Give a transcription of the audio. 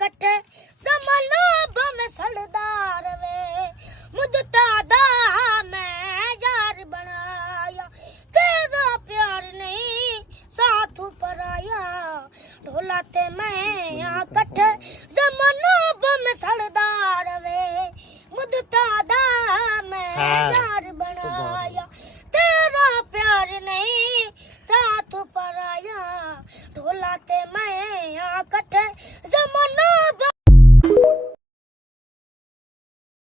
कट्ठे जमाना भावें सड़दार वे मुद्दता दा मैं यार बनाया तेरा प्यार नहीं साथ पराया ढोला ते मैं आ कट्ठे जमाना भावें सड़दार वे मुद्दता दा मैं यार बनाया तेरा प्यार नहीं साथ पराया ढोला ते मैं आ कट्ठे